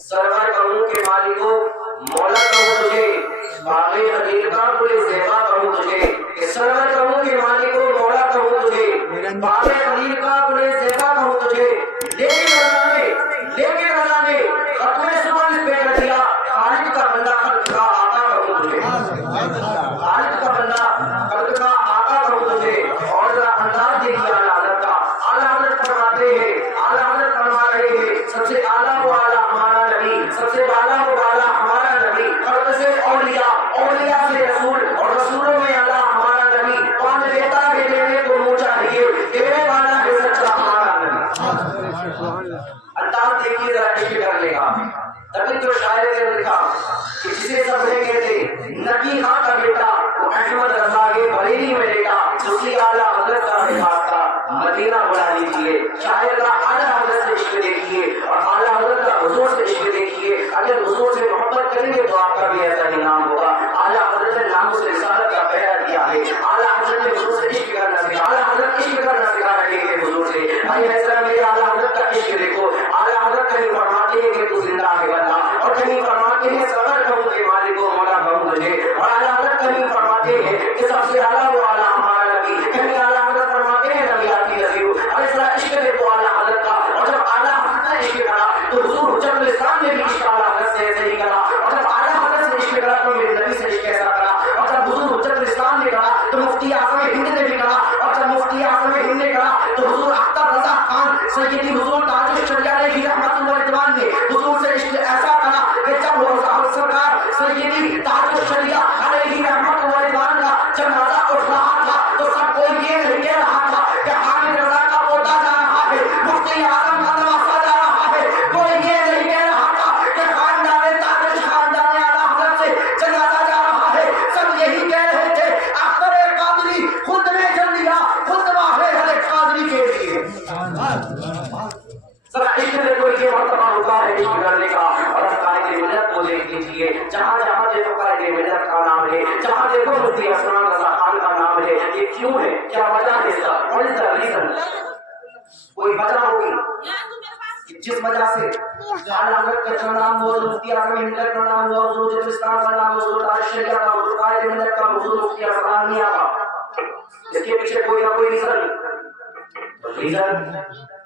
سرور کہوں کے مالکو مولا کہوں تجھے، باغ خلیل کا گل زیبا کہوں تجھے، سرور کہوں کے مالکو مولا کہوں تجھے، باغ خلیل کا گل زیبا کہوں تجھے، لیکن رضا نے ختم سبحان اس پہ کر دیا، خالق کا بندہ خلق کا آقا کہوں تجھے، خالق کا بندہ خلق کا آقا کہوں تجھے۔ اور ذرا انداز دیکھیے اعلیٰ حضرت کا، اعلیٰ حضرت فرماتے ہیں، اعلیٰ حضرت فرما رہے ہیں سب سے اعلیٰ وہ اعلیٰ ہمارا نبی، سب سے بالا وہ بالا ہمارا نبی، خلق سے اولیاء، اولیاء سے رسول، اور رسولوں میں اعلیٰ ہمارا نبی، کون دیتا ہے دینے کو منہ چاہیے، تیرے والا ہے سچا ہمارا نبی۔ انداز دیکھیے ذرا عشق کرنے کا، تبھی تو شاعر نے لکھا کہ جسے سب نے کہتے نبی خان کا بیٹا وہ احمد رضا کے بریلی میں لیٹا، اسی اعلیٰ حضرت کا خاص تھا مدینہ بڑھا لیجیے، شاعر کا اعلیٰ حضرت سے عشق دیکھیے اور اعلیٰ حضرت کا حضور سے عشق دیکھیے، اگر حضور سے محبت کریں گے تو آپ کا بھی ایسا ہی نام ہوگا۔ اعلیٰ حضرت نے نام سے رسالت کا پہرا دیا ہے، اعلیٰ حضرت نے حضور سے عشق کرنا سکھا، اعلیٰ حضرت عشق کرنا سکھا رہے ہیں حضور سے۔ بھائی ایسا میرے اعلیٰ حضرت کا عشق دیکھو، اعلیٰ حضرت کہیں فرماتے ہیں کہ تو زندہ ہے بندہ، اور کہیں فرماتے ہیں سرور کہوں کے مالک و مولا کہوں تجھے، اور اعلیٰ حضرت کہیں فرماتے ہیں کہ سب سے اعلیٰ وہ اعلیٰ ہمارا نبی، کہیں اعلیٰ حضرت فرماتے ہیں نبیاتی نذیر۔ اور اس طرح عشق دیکھو اعلیٰ حضرت کا، اور جب اعلیٰ حضرت نے عشق کرا تو حضور حجت الاسلام نے بھی عشق اعلیٰ حضرت سے ایسے ہی کرا، اور جب اعلیٰ حضرت سے عشق کرا تو میرے نبی سے عشق ایسا کرا، اور جب حضور حجت الاسلام نے کرا تو مفتی اعظم ہند نے بھی کرا، اور جب مفتی اعظم ہند نے کرا تو حضور اختر رضا خان سیدی حضور تاج الشریعہ علیہ رحمۃ اللہ رضوان نے حضور سے عشق ایسا کرا کہ جب وہ سرکار سیدی تاج الشریعہ علیہ رحمۃ اللہ رضوان کا جنازہ اٹھ رہا تھا تو سب کوئی یہ نہیں کہہ رہا تھا کہ حامد رضا کا پوتا جا رہا ہے، مفتی اعظم کا نواسہ جا رہا ہے، کوئی یہ نہیں کہہ رہا تھا کہ خاندان تاج خاندان اعلیٰ حضرت سے جنازہ جا رہا ہے، سب یہی کہہ رہے تھے اختر قادری خود نے جل دیا خود واحد ہے قادری کے لیے۔ ذرا عشق دیکھو یہ مرتبہ ہوتا ہے عشق کرنے کا، اور قائد ملت کو دیکھ لیجیے، جہاں جہاں دیکھو قائد ملت کا نام ہے، جہاں دیکھو مفتی حسن رضا خان کا نام ہے، یہ کیوں ہے؟ کیا وجہ ہے اس کا؟ What is the reason؟ کوئی وجہ ہوگی کہ جس وجہ سے اعلیٰ حضرت کا نام ہوا، مفتی اعظم ہند کا نام ہوا، حضور حجت الاسلام کا نام ہوا، حضور تاج الشریعہ کا، حضور قائد ملت کا، حضور مفتی اسرانیہ کا، اس کے پیچھے کوئی نہ کوئی ریزن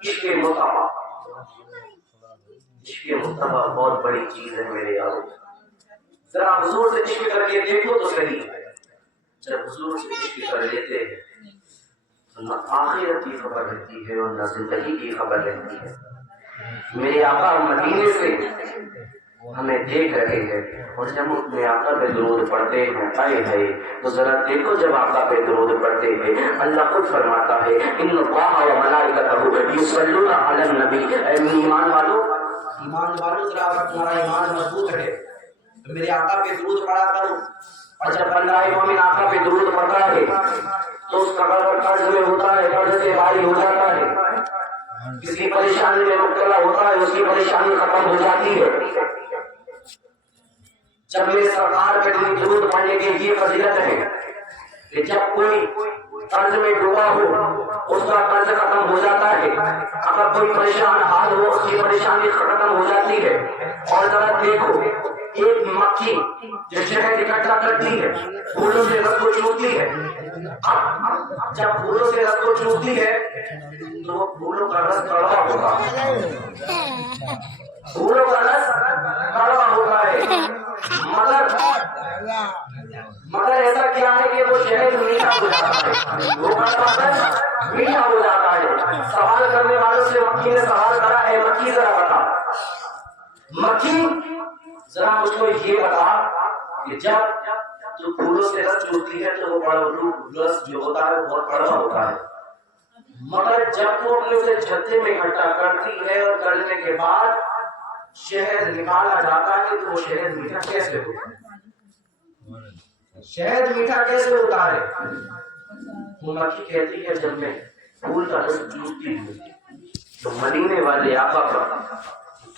عشق مصطفیٰ۔ عشق مصطفیٰ بہت بڑی چیز ہے میرے یارو، ذرا حضور سے عشق کر کے دیکھو تو صحیح، جب حضور سے عشق کر لیتے ہیں نہ آخرت کی خبر رہتی ہے اور نہ زندگی کی خبر رہتی ہے۔ میرے آقا مدینے سے ہمیں دیکھ رہے ہیں، اور جب اپنے آقا پہ درود پڑھتے ہیں آئے ہیں تو ذرا دیکھو جب آقا پہ درود پڑھتے ہیں اللہ خود فرماتا ہے ان اللہ و ملائکتہ یصلون علی النبی، اے ایمان والو ذرا اگر تمہارا ایمان مضبوط ہے تو میرے آقا پہ درود پڑھا کرو، اور جب بندہ مومن آقا پہ درود پڑھتا ہے تو اس کا قرض میں ہوتا ہے، قرض سے بھاری ہو جاتا ہے، کسی پریشانی میں مبتلا ہوتا ہے اس کی پریشانی ختم ہو جاتی ہے۔ جب میرے سرکار پہ درود پڑھنے کی یہ فضیلت ہے کہ جب کوئی قرض میں ڈوبا ہو اس کا قرض ختم ہو جاتا ہے، اگر کوئی پریشان حال ہو اس کی پریشانی ختم ہو جاتی ہے۔ اور ذرا دیکھو ایک مکھی جو شہد اکٹھا کرتی ہے پھولوں سے رس کو چوستی ہے، اب جب پھولوں سے رس کو چوستی ہے تو وہ پھولوں کا رس کڑوا ہوگا، پھولوں کا رس کڑوا ہوتا ہے، مگر ایسا کیا ہے کہ وہ شہد میٹھا ہو جاتا ہے، وہ میٹھا ہو جاتا ہے۔ سوال کرنے والوں سے مکھی نے سوال کرا اے مکھی ذرا بتا، مکھی ذرا مجھ کو یہ بتا کہ جب تو پھولوں سے رس چوستی ہے تو وہ رس جو ہوتا ہے بہت کڑوا ہوتا ہے، مگر جب وہ اپنے اسے چھتے میں اکٹھا کرتی ہے اور کرنے کے بعد شہد نکالا جاتا ہے تو وہ شہد میٹھا کیسے ہوتا ہے؟ شہد میٹھا کیسے ہوتا ہے؟ وہ مکھی کہتی ہے جب میں پھول کا رس چوستی ہوں تو مدینے والے آقا پر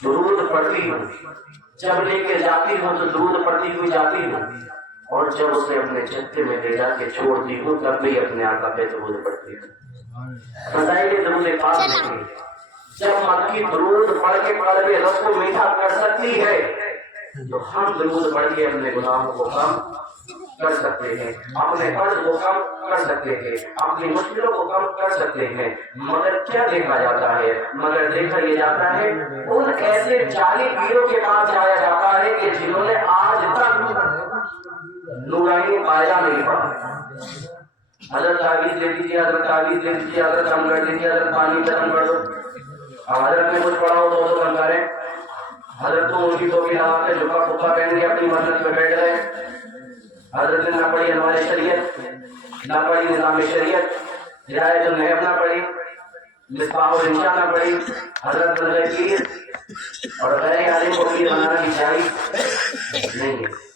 درود پڑھتی ہوں، جب لے کے جاتی ہوں تو درود پڑھتی ہوئی جاتی ہوں، اور جب اسے اپنے چھتے میں لے جا کے چھوڑتی ہوں تب بھی اپنے آقا پہ درود پڑھتی ہوں۔ فضائل درود پاک دیکھیں، جب مکی درود پڑھ کے قلب رب کو میٹھا کر سکتی ہے تو ہم درود پڑھ کے اپنے گناہوں کو کم کر سکتے ہیں، اپنے قرض کو کم کر سکتے ہیں، اپنی مشکلوں کو کم کر سکتے ہیں۔ مگر کیا دیکھا جاتا ہے؟ مگر دیکھا یہ جاتا ہے ان ایسے جعلی پیروں کے پاس جایا جاتا ہے کہ جنہوں نے آج تک نورانی قاعدہ نہیں پڑھا۔ حضرت تعویذ دے دیجیے، حضرت تعویذ دے دیجیے، حضرت کم کر دیجیے، حضرت پانی گرم کر دو۔ اب حضرت نے کچھ پڑھا ہو تو کم کریں، حضرت تو ان کی ٹوپی لگا کے جھکا پھکا پہن کے اپنی مسجد پہ بیٹھ گئے۔ حضرت نے نہ پڑھی ہمارے شریعت، نہ پڑھی نظام شریعت، ہدایت النحب نہ پڑھی، مصباح الانشاء نہ پڑھی، حضرت بن گئے پیر اور غیر عالم کو پیر بنانا کی چاہیے نہیں ہے۔